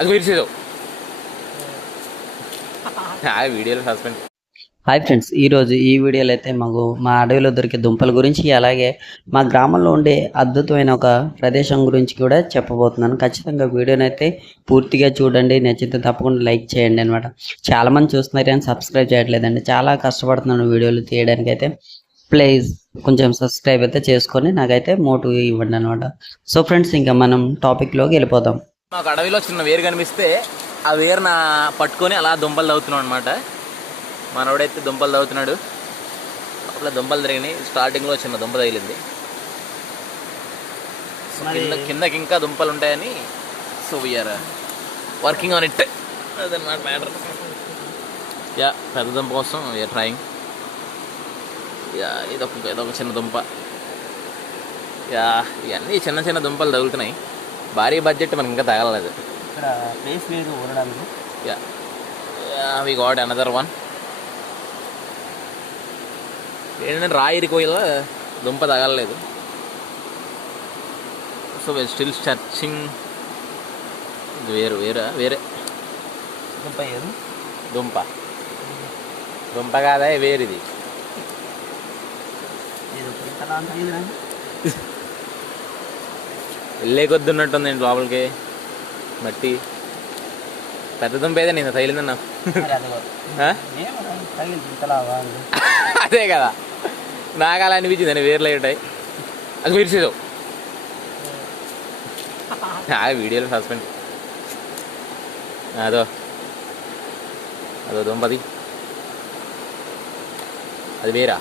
అది విరిసేదో వీడియోలో suspend hi friends ఈరోజు ఈ వీడియోలో అయితే మాకు మా అడవిలో దొరికే దుంపల గురించి అలాగే మా గ్రామంలో ఉండే అద్భుతమైన ఒక ప్రదేశం గురించి కూడా చెప్పబోతున్నాను. ఖచ్చితంగా వీడియోని అయితే పూర్తిగా చూడండి నచ్చితే తప్పకుండా లైక్ చేయండి అనమాట చాలామంది చూస్తున్నారు కానీ సబ్స్క్రైబ్ చేయట్లేదండి. చాలా కష్టపడుతున్నాను వీడియోలు తీయడానికి అయితే. ప్లీజ్ కొంచెం సబ్స్క్రైబ్ అయితే చేసుకొని నాకైతే మోటివ్ ఇవ్వండి అనమాట సో ఫ్రెండ్స్ ఇంకా మనం టాపిక్లోకి వెళ్ళిపోదాం. మాకు అడవిలో చిన్న వేరు కనిపిస్తే ఆ వేరు నా పట్టుకొని అలా దుంపలు తవ్వుతున్నాం అనమాట మనోడైతే దుంపలు తవ్వుతున్నాడు. అట్లా దుంపలు తిరిగినాయి. స్టార్టింగ్లో చిన్న దుంప తగిలింది. సో కింద కిందకి ఇంకా దుంపలు ఉంటాయని so we're working on it అదనమాట మ్యాటర్ యా పెద్ద దుంప కోసం వీఆర్ ట్రయింగ్ యా ఇదొక ఇదొక చిన్న దుంప. యా ఇవన్నీ చిన్న చిన్న దుంపలు తగులుతున్నాయి. భారీ బడ్జెట్ మనకి ఇంకా తగలలేదు. ఇక్కడ ప్లేస్ లేదు yeah we got another one ఏంటంటే రాయిరి కోయిల దుంప తగలలేదు. సో వెల్ స్టిల్ స్టర్చింగ్ వేరు వేరే వేరే. దుంప ఏది? దుంప. దుంప కాదా వేరిది. వెళ్ళే కొద్ది ఉన్నట్టుంది ఏంటి లోపలికి. మట్టి. పెద్ద దుంప ఏదే నేను తగిలిందన్నా? అదే కదా. నాకు అలా అనిపించింది అని వేర్లు ఉంటాయి. అది విరిసేదో ఆ వీడియోలో సస్పెండ్ అదో. అదో దుంపది. అది వేరా?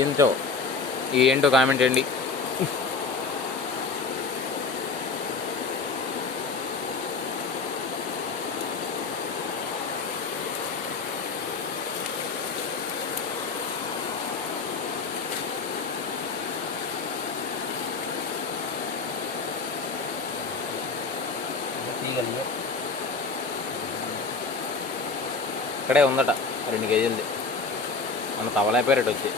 ఏంటో? ఏంటో కామెంట్ చేయండి. ఇక్కడే ఉందట రెండు కేజీలది. మన తవలైపోయారట వచ్చి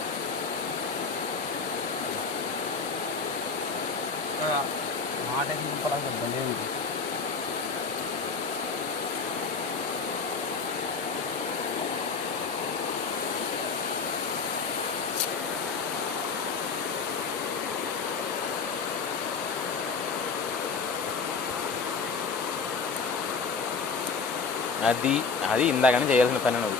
అది అది ఇందాకనే చేయాల్సిన పని నువ్వు.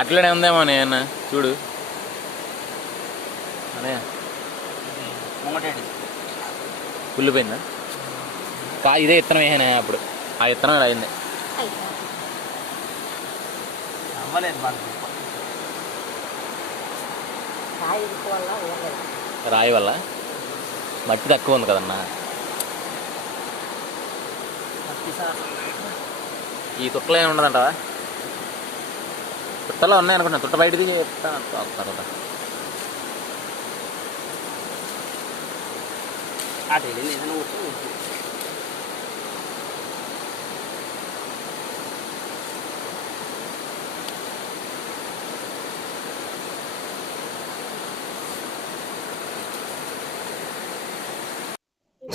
అట్లనే ఉందేమో నేను చూడు. అనే కుళ్ళిపోయిందా కా ఇదే ఇత్తనం వేసానే అప్పుడు. ఆ ఇత్తనం ఇలా అయింది. రాయి వల్ల మట్టి తక్కువ ఉంది కదన్నా. ఈ తుట్టలో ఏమి ఉండదంటావా? తుట్టలో ఉన్నాయనుకున్నా తుట్ట బయటది చెప్తాను తర్వాత.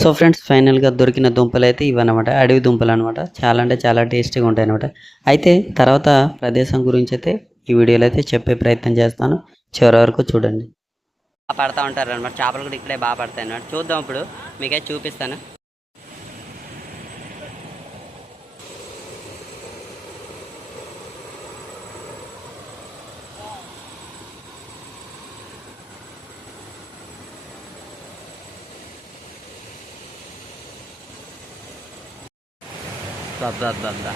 సో ఫ్రెండ్స్ ఫైనల్గా దొరికిన దుంపలు అయితే ఇవన్నమాట అడవి దుంపలు అనమాట చాలా అంటే చాలా టేస్టీగా ఉంటాయి అనమాట అయితే తర్వాత ప్రదేశం గురించి అయితే ఈ వీడియోలో అయితే చెప్పే ప్రయత్నం చేస్తాను. చివరి వరకు చూడండి. పడతా ఉంటారు అనమాట చేపలు కూడా ఇక్కడే బాగా పడతాయి అనమాట చూద్దాం ఇప్పుడు. మీకైతే చూపిస్తాను. బాబా బాబా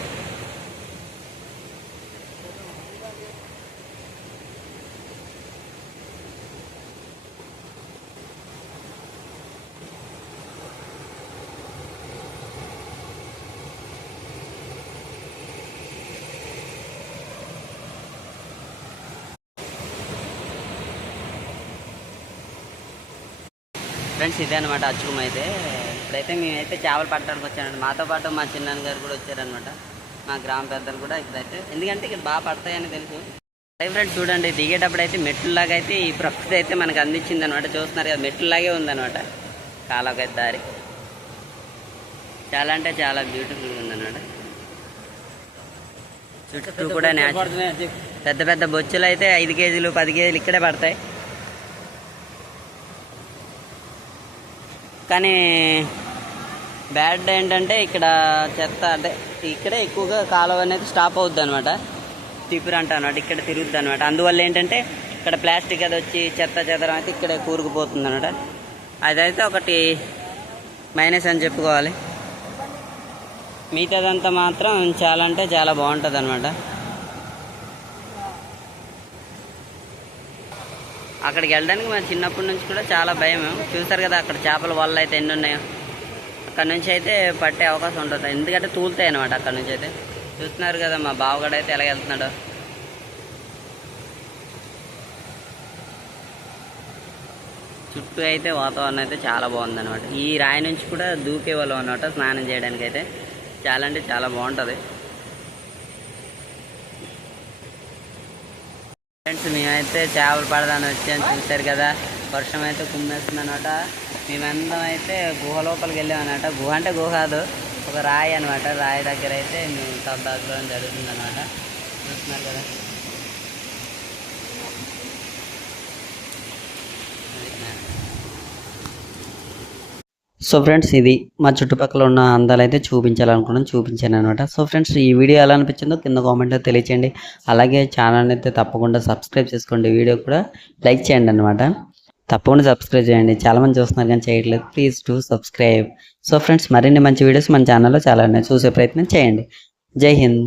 ఫ్రెండ్స్ ఇదే అనమాట అచ్చుకం అయితే. ఇప్పుడైతే మేమైతే చేపలు పట్టడానికి వచ్చానండి. మాతో పాటు మా చిన్నాన్న గారు కూడా వచ్చారనమాట మా గ్రామ పెద్దలు కూడా ఇక్కడైతే ఎందుకంటే ఇక్కడ బాగా పడతాయని తెలుసు. ఫ్రెండ్స్ చూడండి దిగేటప్పుడు అయితే మెట్లులాగా అయితే ఈ ప్రకృతి అయితే మనకు అందించింది అనమాట చూస్తున్నారు కదా మెట్లులాగే ఉందన్నమాట. కాలొక దారి. చాలా అంటే చాలా బ్యూటిఫుల్గా ఉందన్నమాట. చుట్టూ కూడా న్యాచురల్ పెద్ద పెద్ద బొచ్చులు అయితే ఐదు కేజీలు పది కేజీలు ఇక్కడే పడతాయి. కానీ బ్యాడ్ ఏంటంటే ఇక్కడ చెత్త అంటే ఇక్కడే ఎక్కువగా కాలువ అనేది స్టాప్ అవుద్ది అనమాట తిప్పురు అంట అనమాట ఇక్కడ తిరుగుద్ది అనమాట అందువల్ల ఏంటంటే ఇక్కడ ప్లాస్టిక్ అది వచ్చి చెత్త చెదరం అయితే ఇక్కడే కూరుకుపోతుంది అనమాట అదైతే ఒకటి మైనస్ అని చెప్పుకోవాలి. మిగతాదంతా మాత్రం చాలా అంటే చాలా బాగుంటుంది అనమాట అక్కడికి వెళ్ళడానికి మా చిన్నప్పటి నుంచి కూడా చాలా భయం చూస్తారు కదా అక్కడ చేపల వల్ల అయితే ఎన్ని ఉన్నాయో. అక్కడ నుంచి అయితే పట్టే అవకాశం ఉంటుంది. ఎందుకంటే తూలుతాయి అనమాట అక్కడ నుంచి అయితే. చూస్తున్నారు కదా మా బావగడ అయితే ఎలా వెళ్తున్నాడు. చుట్టూ అయితే వాతావరణం అయితే చాలా బాగుందన్నమాట. ఈ రాయి నుంచి కూడా దూకే వాళ్ళం అనమాట స్నానం చేయడానికి అయితే. చాలా అంటే చాలా బాగుంటుంది. ఫ్రెండ్స్ మేమైతే చేపలు పడదాని వచ్చాను చూశారు కదా? వర్షం అయితే కుమ్మేస్తుంది అనమాట మేమందరం అయితే గుహ లోపలికి వెళ్ళామన్నమాట గుహ అంటే గుహ కాదు ఒక రాయి అనమాట రాయి దగ్గర అయితే మేము తగ్గుకోవడం జరుగుతుంది అనమాట చూస్తున్నారు కదా. సో ఫ్రెండ్స్ ఇది మా చుట్టుపక్కల ఉన్న అందాలు అయితే చూపించాలనుకున్నాను చూపించాను అనమాట సో ఫ్రెండ్స్ ఈ వీడియో ఎలా అనిపించిందో కింద కామెంట్లో తెలియచేయండి. అలాగే ఛానల్ అయితే తప్పకుండా సబ్స్క్రైబ్ చేసుకోండి. వీడియో కూడా లైక్ చేయండి అనమాట తప్పకుండా సబ్స్క్రైబ్ చేయండి. చాలామంది చూస్తున్నారు కానీ చేయట్లేదు. Please to subscribe so friends మరిన్ని మంచి వీడియోస్ మన ఛానల్లో చాలా ఉన్నాయి. చూసే ప్రయత్నం చేయండి. జై హింద్.